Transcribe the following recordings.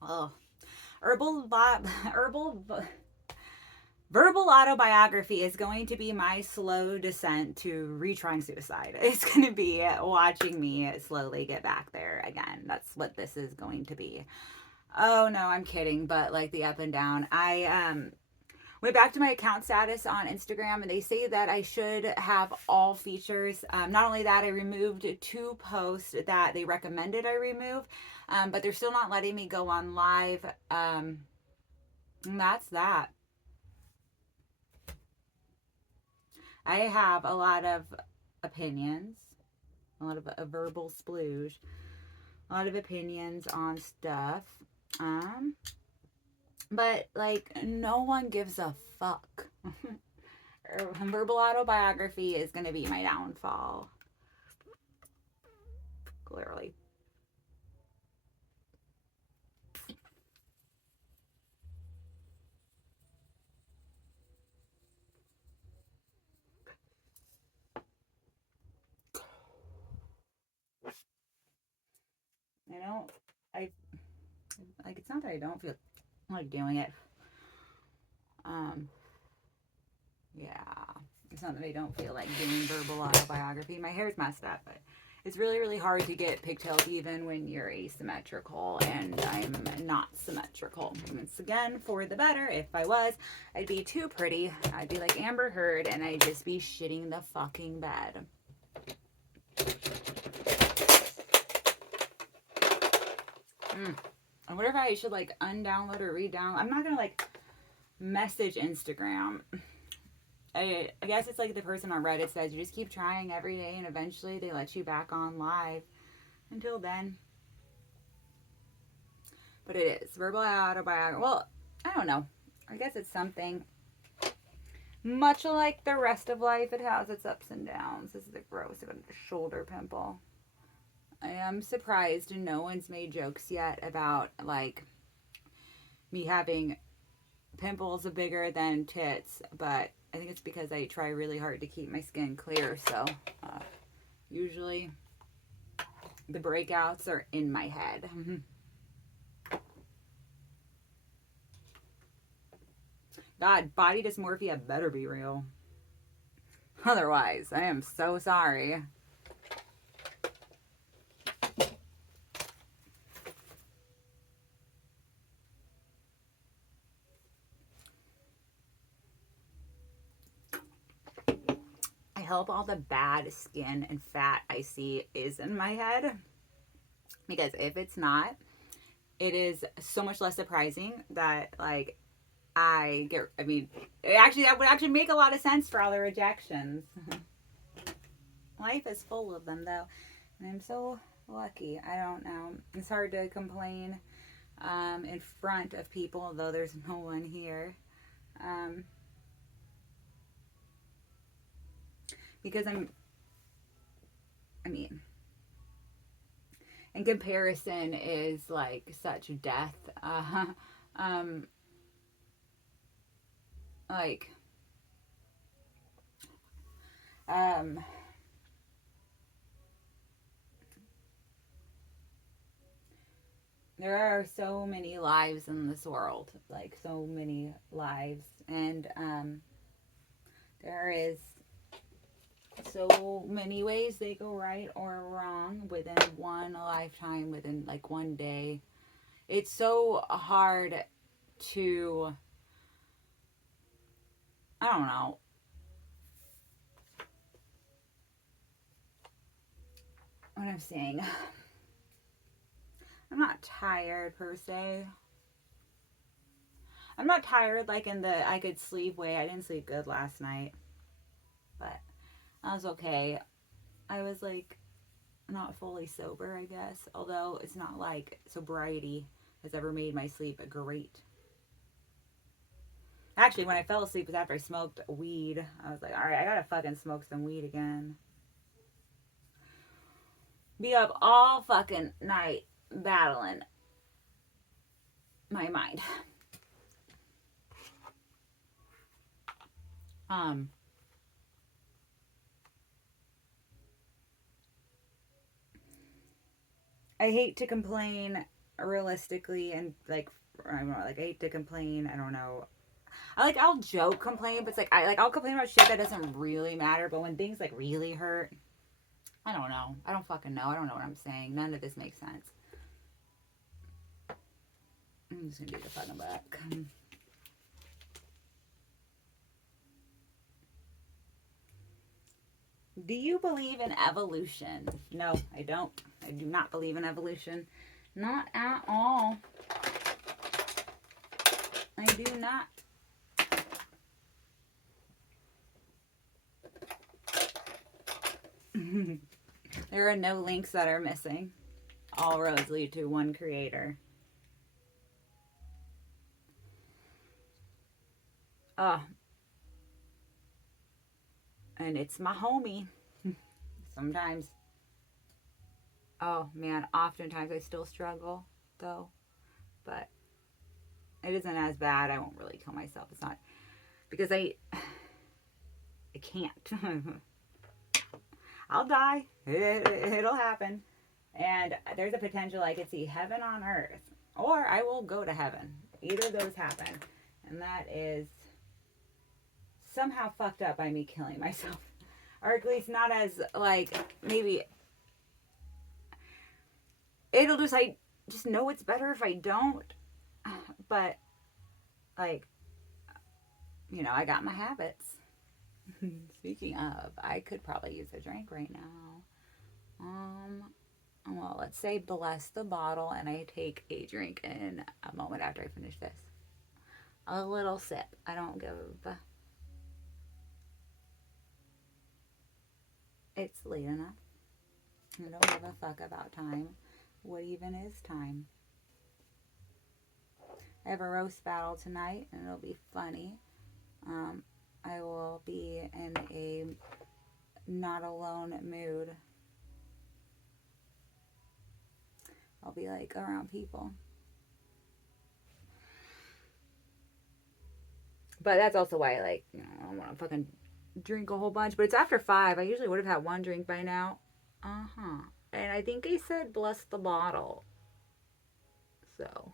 Oh, herbal, herbal, verbal autobiography is going to be my slow descent to retrying suicide. It's going to be watching me slowly get back there again. That's what this is going to be. Oh no, I'm kidding, but like the up and down. I went back to my account status on Instagram and they say that I should have all features. Not only that, I removed 2 posts that they recommended I remove, but they're still not letting me go on live. And that's that. I have a lot of opinions, a lot of a verbal splooge, a lot of opinions on stuff. Um, but like no one gives a fuck. Verbal autobiography is going to be my downfall. Clearly. I don't. I like. It's not that I don't feel like doing it. Um. Yeah. It's not that I don't feel like doing verbal autobiography. My hair's messed up, but it's really, really hard to get pigtails even when you're asymmetrical, and I'm not symmetrical. Once again, for the better. If I was, I'd be too pretty. I'd be like Amber Heard, and I'd just be shitting the fucking bed. I wonder if I should like undownload or re-download. I'm not gonna like message Instagram. I guess it's like the person on Reddit says, you just keep trying every day and eventually they let you back on live. Until then. But it is. Verbal autobiography. Well, I don't know. I guess it's something. Much like the rest of life, it has its ups and downs. This is a gross shoulder pimple. I am surprised no one's made jokes yet about like me having pimples bigger than tits, but I think it's because I try really hard to keep my skin clear. So usually the breakouts are in my head. God, body dysmorphia better be real. Otherwise, I am so sorry. I hope all the bad skin and fat I see is in my head. Because if it's not, it is so much less surprising that, like, I mean, that would actually make a lot of sense for all the rejections. Life is full of them, though. And I'm so lucky. I don't know. It's hard to complain in front of people, though there's no one here. Um, because I mean, in comparison is like such death. Um, like, um, there are so many lives in this world, like so many lives, and there is so many ways they go right or wrong within one lifetime, within like one day. It's so hard to, I don't know, what I'm saying. I'm not tired per se. I'm not tired like in the I could sleep way. I didn't sleep good last night, but I was okay. I was like not fully sober, I guess. Although it's not like sobriety has ever made my sleep great. Actually, when I fell asleep was after I smoked weed. I was like, all right, I gotta fucking smoke some weed again. Be up all fucking night battling my mind. Um, I hate to complain realistically, and like, I don't know, like, I hate to complain. I don't know. I'll joke complain, but it's like, I'll complain about shit that doesn't really matter. But when things like really hurt, I don't know. I don't fucking know. I don't know what I'm saying. None of this makes sense. I'm just gonna do the fucking back. Do you believe in evolution? No, I don't. I do not believe in evolution. Not at all. I do not. There are no links that are missing. All roads lead to one creator. And it's my homie. Sometimes. Oh man, oftentimes I still struggle though. But it isn't as bad. I won't really kill myself. It's not because I can't. I'll die. It'll happen. And there's a potential I could see heaven on earth, or I will go to heaven. Either of those happen. And that is somehow fucked up by me killing myself. Or at least not as, like, maybe it'll just, I just know it's better if I don't. But, like, you know, I got my habits. Speaking of, I could probably use a drink right now. Well, let's say bless the bottle, and I take a drink in a moment after I finish this. A little sip. I don't give. It's late enough. I don't give a fuck about time. What even is time? I have a roast battle tonight, and it'll be funny. I will be in a not alone mood. I'll be like around people. But that's also why, like, you know, I don't want to fucking drink a whole bunch. But it's after 5. I usually would have had one drink by now. And I think I said bless the bottle. So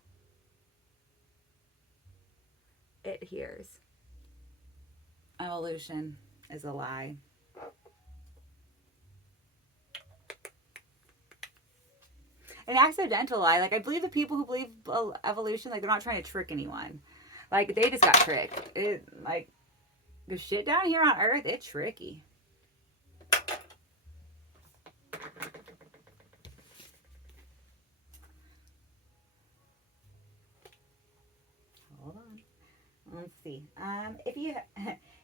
it hears. Evolution is a lie. An accidental lie. Like, I believe the people who believe evolution, like, they're not trying to trick anyone. Like, they just got tricked. It, like, the shit down here on Earth, it's tricky. Hold on. Let's see.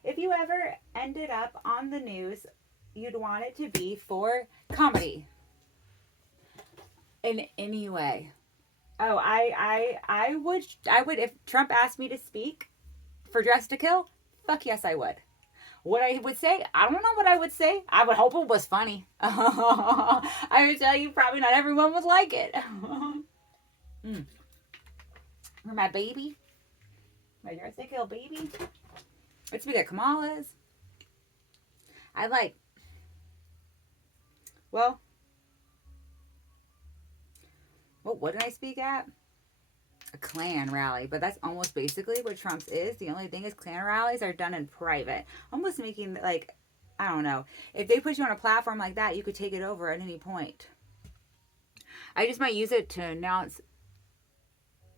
If you ever ended up on the news, you'd want it to be for comedy. In any way. Oh, I would if Trump asked me to speak for Dress to Kill. Fuck yes, I would. What I would say, I don't know what I would say. I would hope it was funny. I would tell you, probably not everyone would like it. For my baby, my Dress to Kill baby. Let's speak at Kamala's. I like. Well, what did I speak at? A Klan rally, but that's almost basically what Trump's is. The only thing is Klan rallies are done in private. Almost making, like, I don't know. If they put you on a platform like that, you could take it over at any point. I just might use it to announce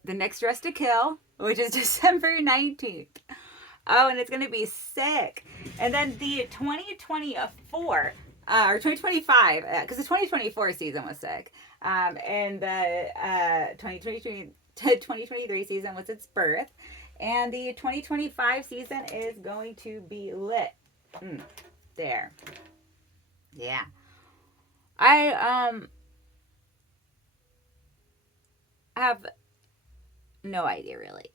the next Dress to Kill, which is December 19th. Oh, and it's going to be sick. And then the 2024, or 2025, because the 2024 season was sick. And the 2023 season was its birth. And the 2025 season is going to be lit. There. Yeah. I have no idea, really.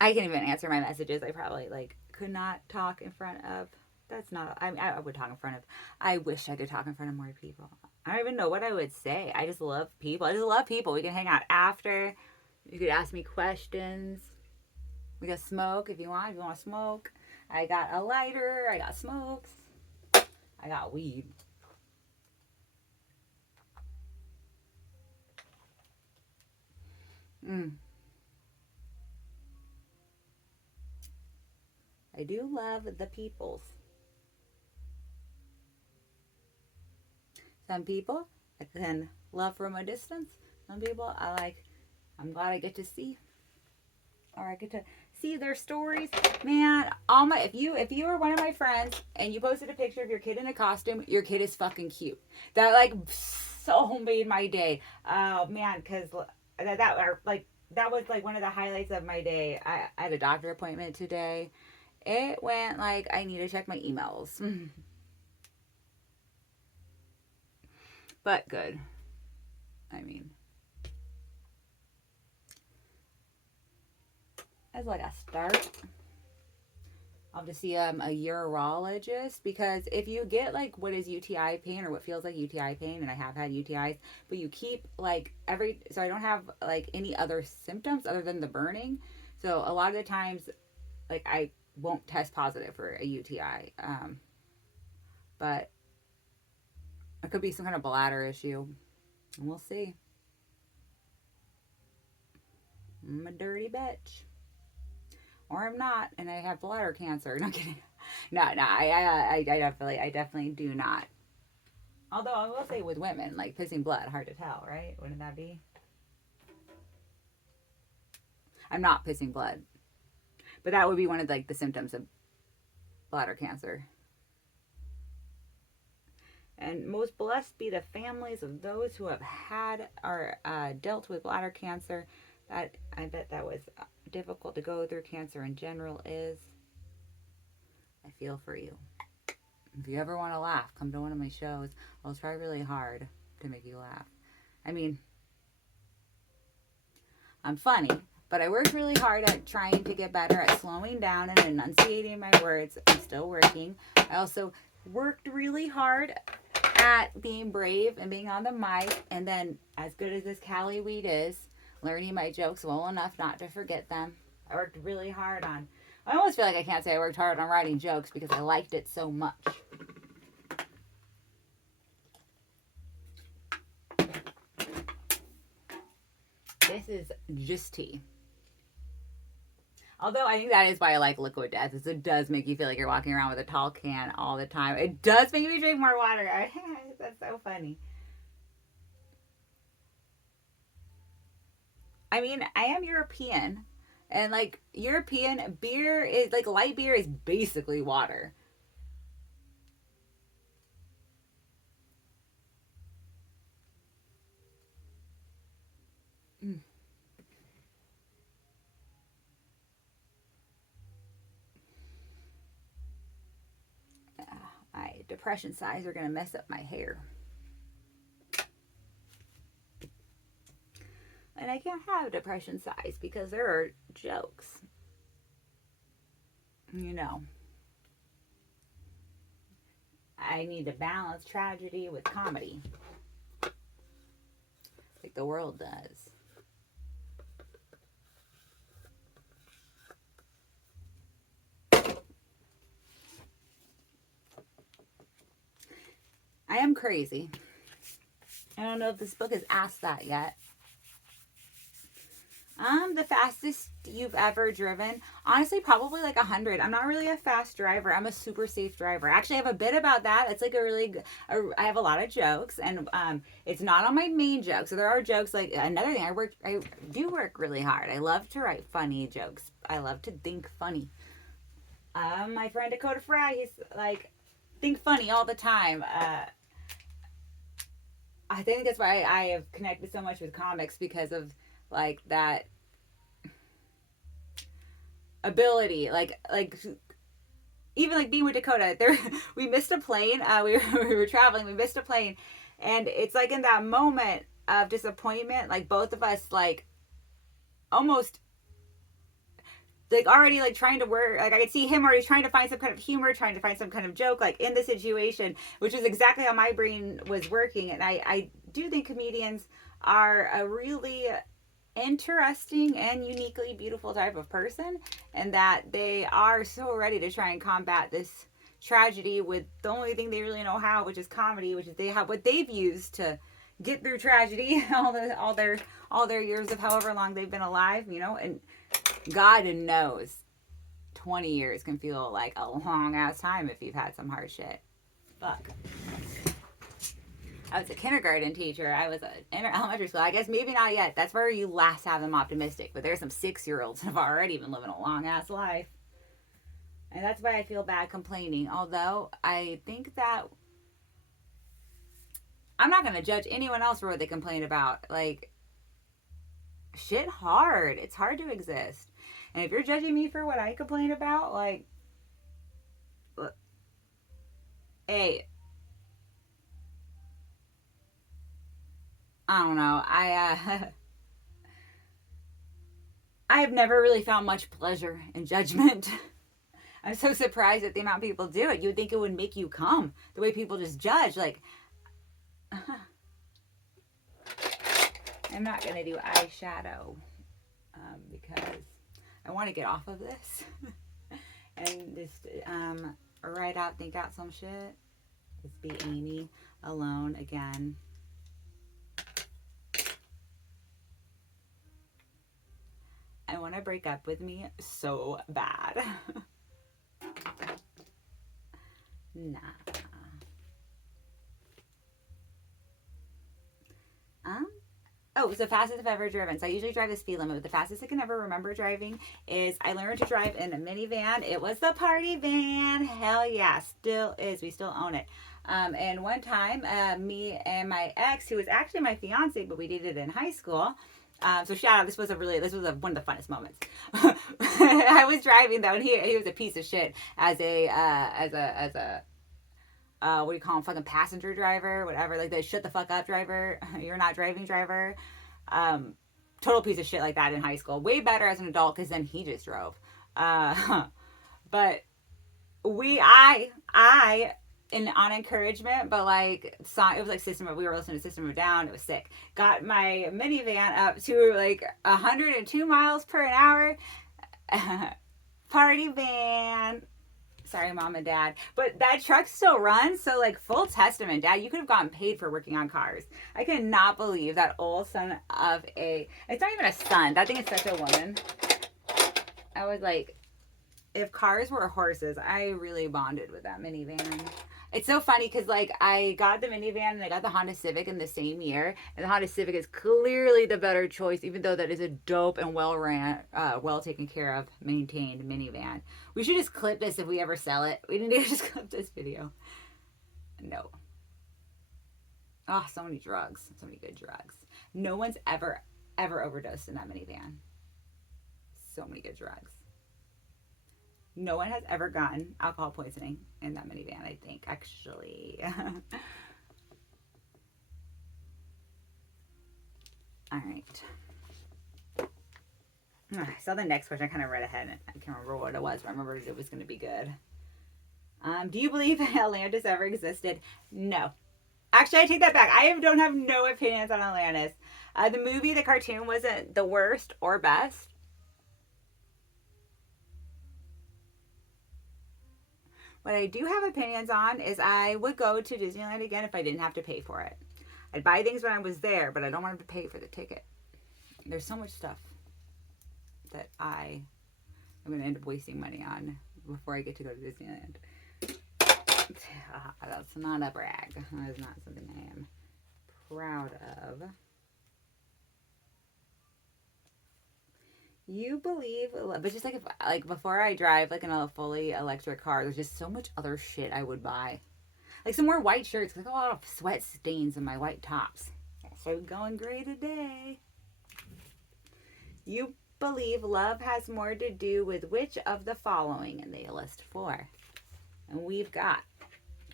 I can't even answer my messages. I probably, like, could not talk in front of... That's not... I would talk in front of... I wish I could talk in front of more people. I don't even know what I would say. I just love people. I just love people. We can hang out after. You could ask me questions. We got smoke if you want. If you want to smoke. I got a lighter. I got smokes. I got weed. Mm. I do love the peoples. Some people I can love from a distance. Some people I like. I'm glad I get to see, or I get to see their stories. Man, all my if you were one of my friends and you posted a picture of your kid in a costume, your kid is fucking cute. That like so made my day. Oh man, because that was like one of the highlights of my day. I had a doctor appointment today. It went like I need to check my emails. But good. I mean, as like a start, I'll have to see a urologist, because if you get like what is UTI pain or what feels like UTI pain, and I have had UTIs, but you keep like so I don't have like any other symptoms other than the burning. So a lot of the times, like I won't test positive for a UTI, but it could be some kind of bladder issue. We'll see. I'm a dirty bitch. Or I'm not, and I have bladder cancer. No kidding. No, I definitely do not. Although I will say with women, like pissing blood, hard to tell, right? Wouldn't that be? I'm not pissing blood, but that would be one of like the symptoms of bladder cancer. And most blessed be the families of those who have had or dealt with bladder cancer. That I bet that was difficult to go through. Cancer in general is. I feel for you. If you ever want to laugh, come to one of my shows. I'll try really hard to make you laugh. I mean, I'm funny, but I work really hard at trying to get better at slowing down and enunciating my words. I'm still working. I also worked really hard at being brave and being on the mic. And then, as good as this Cali weed is, learning my jokes well enough not to forget them. I worked really hard on. I almost feel like I can't say I worked hard on writing jokes because I liked it so much. This is just tea. Although I think that is why I like Liquid Death, is it does make you feel like you're walking around with a tall can all the time. It does make me drink more water. That's so funny. I mean, I am European, and like European beer is like light beer is basically water. Mm. My depression sighs are gonna mess up my hair. And I can't have depression sighs because there are jokes. You know, I need to balance tragedy with comedy, like the world does. I am crazy. I don't know if this book has asked that yet. The fastest you've ever driven? Honestly, probably like 100. I'm not really a fast driver. I'm a super safe driver. Actually, I have a bit about that. It's like a really good, I have a lot of jokes, and it's not on my main jokes. So there are jokes like another thing. I do work really hard. I love to write funny jokes. I love to think funny. My friend Dakota Fry, he's like, think funny all the time. I think that's why I have connected so much with comics, because of like that ability, like even like being with Dakota, there we missed a plane. We were traveling, we missed a plane, and it's like in that moment of disappointment, like both of us like almost like already like trying to work, like I could see him already trying to find some kind of humor, trying to find some kind of joke like in the situation, which is exactly how my brain was working. And I do think comedians are a really interesting and uniquely beautiful type of person, and that they are so ready to try and combat this tragedy with the only thing they really know how, which is comedy, which is they have what they've used to get through tragedy, all their years of however long they've been alive, you know, and God knows 20 years can feel like a long ass time if you've had some hard shit. Fuck. I was a kindergarten teacher. I was in elementary school. I guess maybe not yet. That's where you last have them optimistic. But there's some 6-year-olds that have already been living a long ass life. And that's why I feel bad complaining. Although I think that I'm not going to judge anyone else for what they complain about. Like, shit hard. It's hard to exist. And if you're judging me for what I complain about, like, hey, I don't know. I have never really found much pleasure in judgment. I'm so surprised at the amount of people do it. You would think it would make you come. The way people just judge. Like, I'm not going to do eyeshadow because I want to get off of this and just write out, think out some shit. Just be Amy alone again. I want to break up with me so bad. Nah. Oh, it's the fastest I've ever driven. So I usually drive the speed limit, but the fastest I can ever remember driving is I learned to drive in a minivan. It was the party van. Hell yeah, still is. We still own it. And one time, me and my ex, who was actually my fiance, but we did it in high school. So shout out, this was one of the funnest moments. I was driving though, and he was a piece of shit as a what do you call him? Fucking passenger driver, whatever. Like the shut the fuck up driver. You're not driving driver. Total piece of shit like that in high school. Way better as an adult because then he just drove. But I on encouragement, but like it was like we were listening to System of a Down. It was sick. Got my minivan up to like 102 miles per hour. Party van. Sorry, mom and dad. But that truck still runs, so like full testament, dad, you could have gotten paid for working on cars. I cannot believe that old son of it's not even a son. That thing is such a woman. I was like, if cars were horses, I really bonded with that minivan. It's so funny because like I got the minivan and I got the Honda Civic in the same year, and the Honda Civic is clearly the better choice, even though that is a dope and well taken care of, maintained minivan. We should just clip this if we ever sell it. We need to just clip this video. No. Oh, so many drugs, so many good drugs. No one's ever overdosed in that minivan. So many good drugs. No one has ever gotten alcohol poisoning in that minivan, I think, actually. All right. So the next question, I kind of read ahead. I can't remember what it was, but I remember it was going to be good. Do you believe Atlantis ever existed? No. Actually, I take that back. I don't have no opinions on Atlantis. The movie, the cartoon, wasn't the worst or best. What I do have opinions on is I would go to Disneyland again if I didn't have to pay for it. I'd buy things when I was there, but I don't want to pay for the ticket. There's so much stuff that I am going to end up wasting money on before I get to go to Disneyland. That's not a brag. That is not something I am proud of. You believe, but just like before I drive like in a fully electric car, there's just so much other shit I would buy. Like some more white shirts, because I got a lot of sweat stains in my white tops. So going gray today. You believe love has more to do with which of the following? And they list 4. And we've got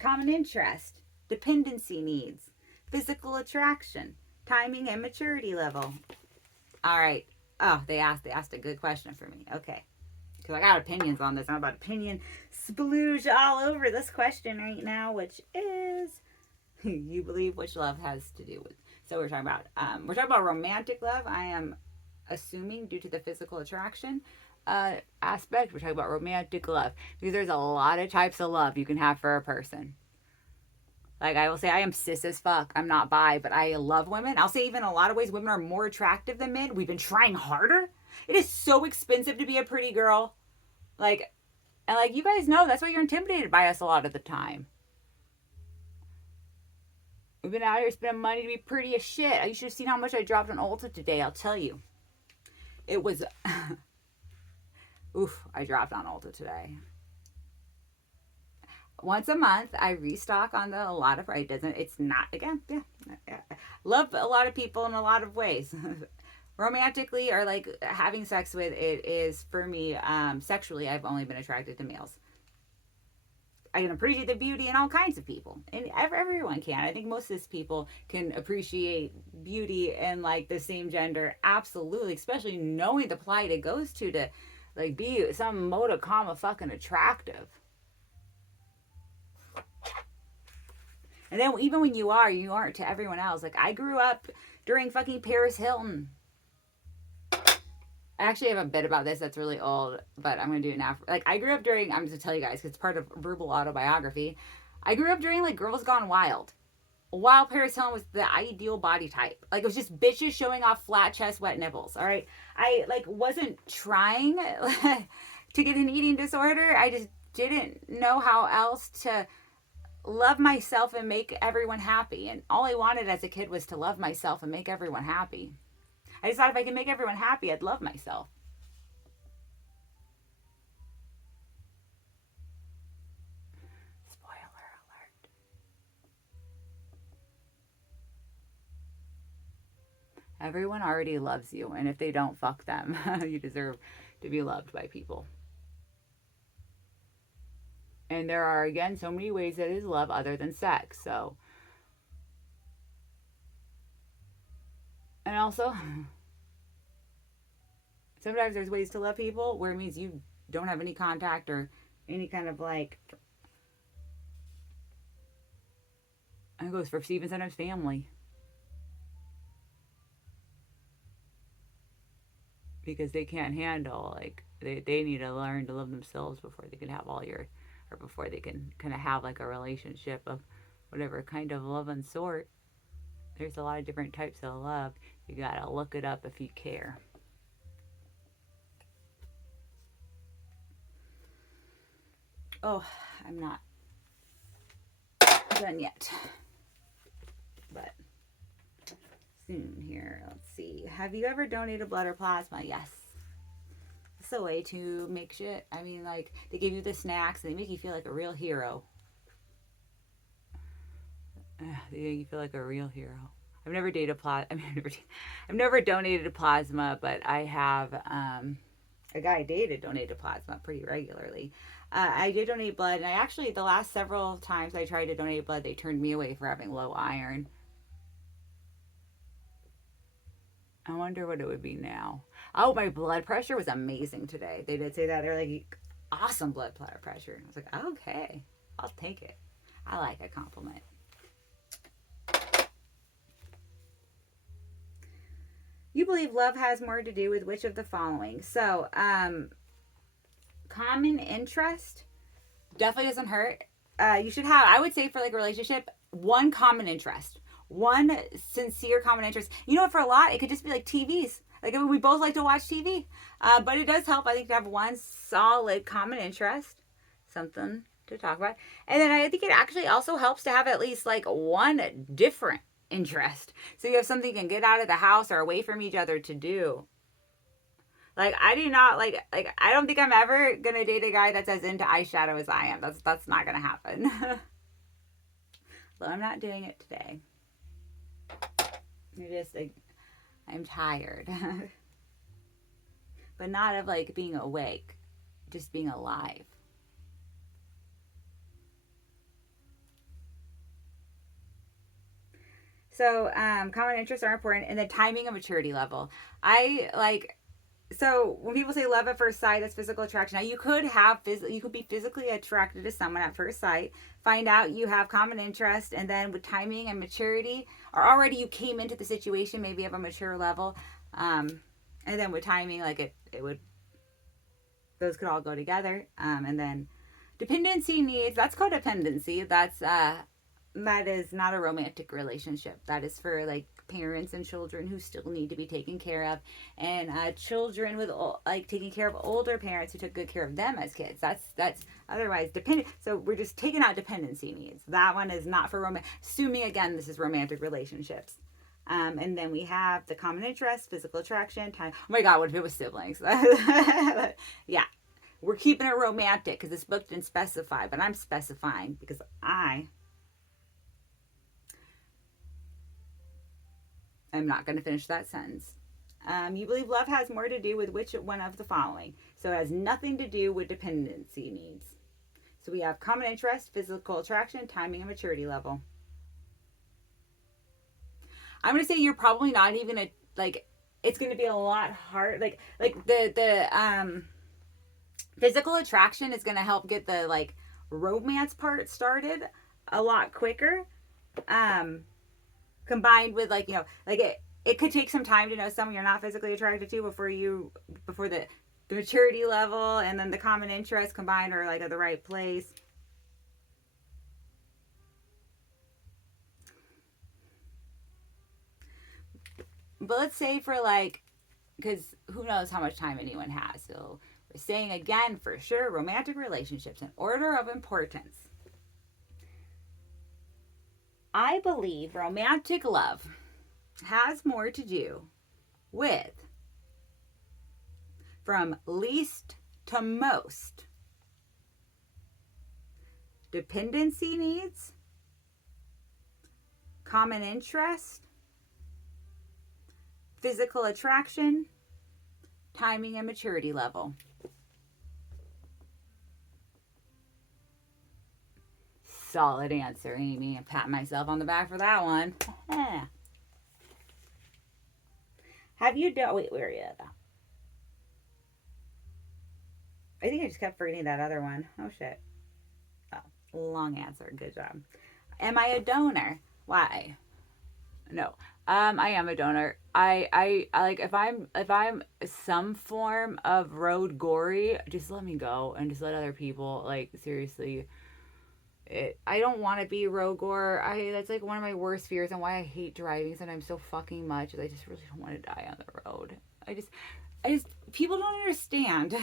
common interest, dependency needs, physical attraction, timing and maturity level. All right. Oh, they asked a good question for me. Okay. Because I got opinions on this. I'm about opinion splooge all over this question right now, which is you believe which love has to do with. So we're talking about romantic love. I am assuming due to the physical attraction aspect, we're talking about romantic love. Because there's a lot of types of love you can have for a person. Like, I will say I am cis as fuck. I'm not bi, but I love women. I'll say even in a lot of ways, women are more attractive than men. We've been trying harder. It is so expensive to be a pretty girl. Like, and like you guys know, that's why you're intimidated by us a lot of the time. We've been out here spending money to be pretty as shit. You should have seen how much I dropped on Ulta today, I'll tell you. It was, oof, I dropped on Ulta today. Once a month, I restock on a lot of, right, it's not, again, yeah. Love a lot of people in a lot of ways. Romantically or like having sex with, it is for me, sexually, I've only been attracted to males. I can appreciate the beauty in all kinds of people, and everyone can. I think most of these people can appreciate beauty in like the same gender, absolutely, especially knowing the plight it goes to like be some mode comma fucking attractive. And then even when you aren't to everyone else. Like, I grew up during fucking Paris Hilton. I actually have a bit about this that's really old, but I'm going to do it now. Like, I grew up during, I'm just going to tell you guys, because it's part of Verbal Autobiography. I grew up during, like, Girls Gone Wild. While Paris Hilton was the ideal body type. Like, it was just bitches showing off flat chest, wet nipples, all right? I, like, wasn't trying to get an eating disorder. I just didn't know how else to love myself and make everyone happy. And all I wanted as a kid was to love myself and make everyone happy. I just thought if I could make everyone happy, I'd love myself. Spoiler alert. Everyone already loves you, and if they don't, fuck them. You deserve to be loved by people. And there are, again, so many ways that is love other than sex. So, and also, sometimes there's ways to love people where it means you don't have any contact or any kind of like, and it goes for even sometimes family. Because they can't handle, like, they need to learn to love themselves before they can have all your, or before they can kind of have like a relationship of whatever kind of love and sort. There's a lot of different types of love. You gotta look it up if you care. Oh, I'm not done yet. But soon here. Let's see. Have you ever donated blood or plasma? Yes. It's a way to make shit. I mean, like, they give you the snacks and they make you feel like a real hero. They make you feel like a real hero. I've never dated plasma. I've never donated plasma, but I have a guy I dated donated plasma pretty regularly. I did donate blood, and I actually, the last several times I tried to donate blood, they turned me away for having low iron. I wonder what it would be now. Oh, my blood pressure was amazing today. They did say that. They're like, awesome blood pressure. I was like, okay, I'll take it. I like a compliment. You believe love has more to do with which of the following? So, common interest definitely doesn't hurt. You should have, I would say, for like a relationship, one common interest, one sincere common interest. You know what? For a lot, it could just be like TVs. Like, I mean, we both like to watch TV, but it does help, I think, to have one solid common interest, something to talk about. And then I think it actually also helps to have at least like one different interest. So you have something you can get out of the house or away from each other to do. Like, I do not like I don't think I'm ever gonna date a guy that's as into eyeshadow as I am. That's not gonna happen. Well, I'm not doing it today. You're just like, I'm tired. But not of like being awake, just being alive. So, common interests are important, and the timing and maturity level. So when people say love at first sight, that's physical attraction. Now, you could be physically attracted to someone at first sight, find out you have common interest, and then with timing and maturity, or already you came into the situation maybe of a mature level, and then with timing, like it would, those could all go together, and then dependency needs, that's codependency. That's that is not a romantic relationship. That is for like parents and children who still need to be taken care of, and children with like taking care of older parents who took good care of them as kids. That's otherwise dependent. So we're just taking out dependency needs. That one is not for romantic. Assuming again this is romantic relationships. And then we have the common interest, physical attraction, time. Oh my God, what if it was siblings? Yeah, we're keeping it romantic because this book didn't specify, but I'm specifying because I'm not going to finish that sentence. You believe love has more to do with which one of the following? So it has nothing to do with dependency needs. So we have common interest, physical attraction, timing, and maturity level. I'm going to say you're probably not even going to, like, it's going to be a lot hard. Like the physical attraction is going to help get the, like, romance part started a lot quicker. Combined with, like, you know, like it could take some time to know someone you're not physically attracted to before the maturity level and then the common interest combined are, like, at the right place. But let's say for, like, because who knows how much time anyone has. So we're saying again, for sure, romantic relationships in order of importance. I believe romantic love has more to do with, from least to most, dependency needs, common interest, physical attraction, timing, and maturity level. Solid answer, Amy. I pat myself on the back for that one. Have you done... Wait, where are you at? I think I just kept forgetting that other one. Oh, shit. Oh, long answer. Good job. Am I a donor? Why? No. I am a donor. I like, if I'm some form of road gory, just let me go and just let other people, like, seriously... I don't want to be road gore. That's like one of my worst fears and why I hate driving sometimes so fucking much. I just really don't want to die on the road. I just people don't understand.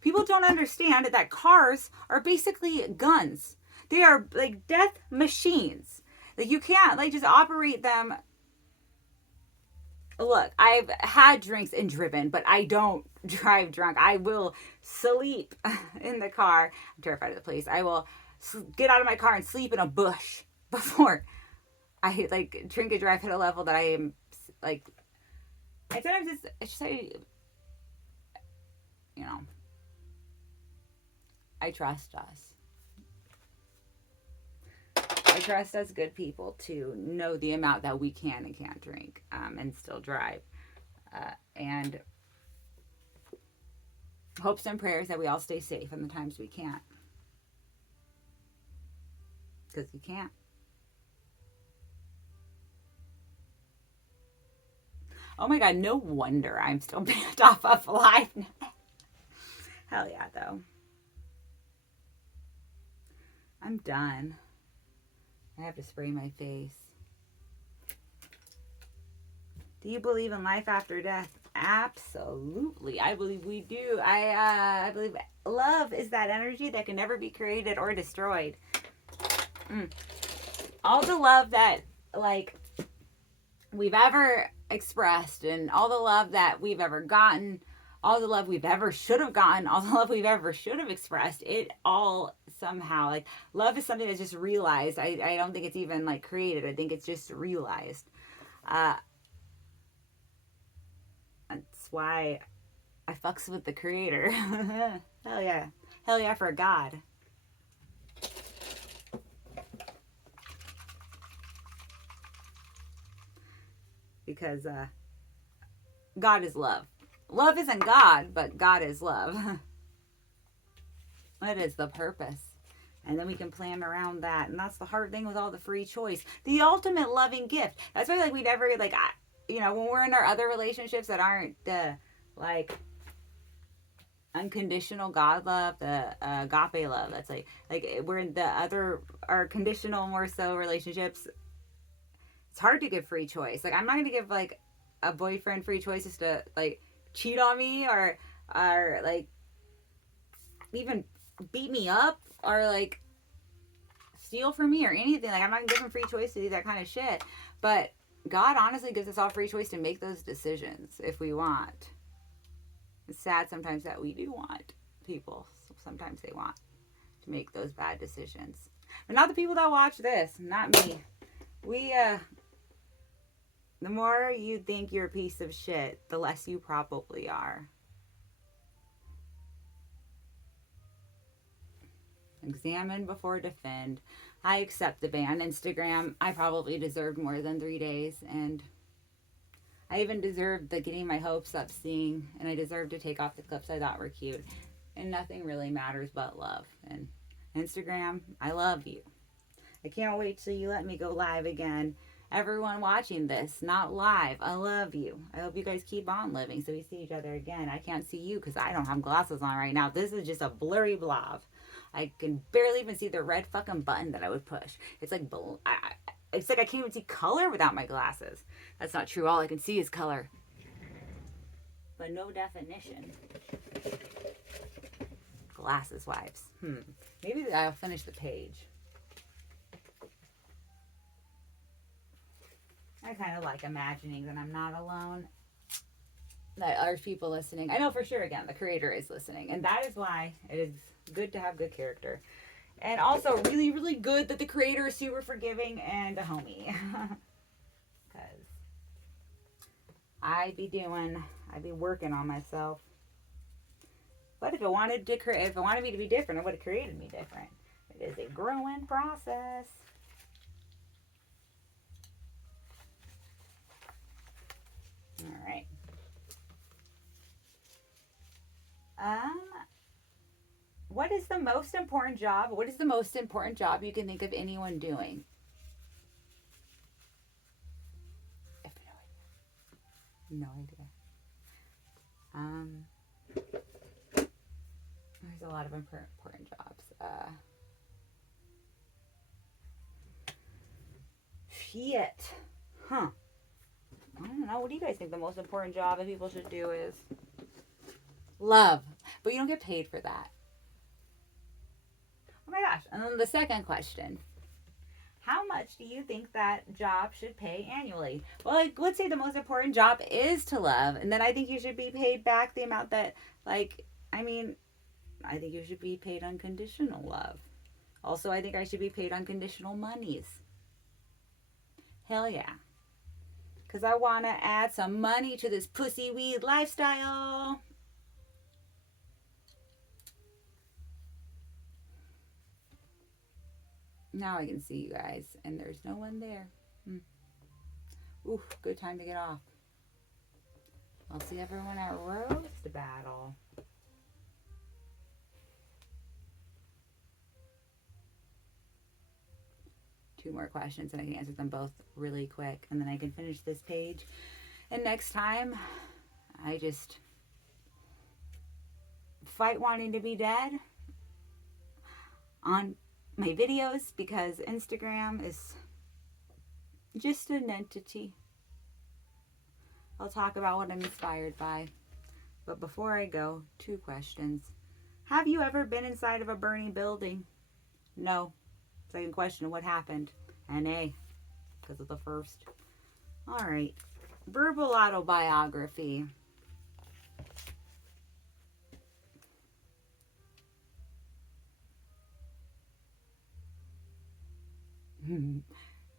People don't understand that cars are basically guns. They are like death machines. Like, you can't, like, just operate them. Look, I've had drinks and driven, but I don't drive drunk. I will sleep in the car. I'm terrified of the police. I will get out of my car and sleep in a bush before I, like, drink and drive at a level that I am, like, and sometimes it's just, you know, I trust us. I trust us good people to know the amount that we can and can't drink, and still drive. And hopes and prayers that we all stay safe in the times we can't. Because you can't. Oh my God, no wonder I'm still banned off of live. Hell yeah, though. I'm done. I have to spray my face. Do you believe in life after death? Absolutely. I believe we do. I believe love is that energy that can never be created or destroyed. All the love that, like, we've ever expressed, and all the love that we've ever gotten, all the love we've ever should have gotten, all the love we've ever should have expressed, it all somehow, like, love is something that's just realized. I don't think it's even, like, created. I think it's just realized. That's why I fucks with the creator. Hell yeah. Hell yeah for God. Because God is love. Love isn't God, but God is love. That is the purpose. And then we can plan around that. And that's the hard thing with all the free choice. The ultimate loving gift. That's why, like, we never, like, when we're in our other relationships that aren't, like, unconditional God love, the agape love. That's like we're in the other, our conditional more so relationships. It's hard to give free choice. Like I'm not gonna give like a boyfriend free choice just to like cheat on me or like even beat me up or like steal from me or anything. Like I'm not giving free choice to do that kind of shit. But God honestly gives us all free choice to make those decisions if we want. It's sad sometimes that we do want people. Sometimes they want to make those bad decisions. But not the people that watch this, not me. The more you think you're a piece of shit, the less you probably are. Examine before defend. I accept the ban. Instagram, I probably deserved more than 3 days, and I even deserved the getting my hopes up seeing, and I deserved to take off the clips I thought were cute. And nothing really matters but love. And Instagram, I love you. I can't wait till you let me go live again. Everyone watching this, not live, I love you. I hope you guys keep on living so we see each other again. I can't see you because I don't have glasses on right now. This is just a blurry blob. I can barely even see the red fucking button that I would push. It's like it's like I can't even see color without my glasses. That's not true. All I can see is color, but no definition. Glasses wipes. Maybe I'll finish the page. I kind of like imagining that I'm not alone. That there's people listening. I know for sure, again, the creator is listening. And that is why it is good to have good character. And also really, really good that the creator is super forgiving and a homie. Because I'd be working on myself. But if it wanted me to be different, it would have created me different. It is a growing process. All right. What is the most important job? What is the most important job you can think of anyone doing? I have no idea. There's a lot of important jobs. Shit. Huh. I don't know. What do you guys think the most important job that people should do is? Love. But you don't get paid for that. Oh my gosh. And then the second question. How much do you think that job should pay annually? Well, like, let's say the most important job is to love. And then I think you should be paid back the amount that, I think you should be paid unconditional love. Also, I think I should be paid unconditional monies. Hell yeah. Because I want to add some money to this pussy weed lifestyle. Now I can see you guys, and there's no one there. Ooh, good time to get off. I'll see everyone at roast battle. Two more questions, and I can answer them both really quick, and then I can finish this page. And next time, I just fight wanting to be dead on my videos because Instagram is just an entity. I'll talk about what I'm inspired by. But before I go, 2 questions. Have you ever been inside of a burning building? No. Second question, what happened? NA, because of the first. All right. Verbal autobiography.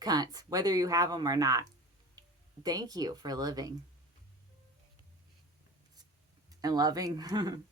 Cunts, whether you have them or not. Thank you for living and loving.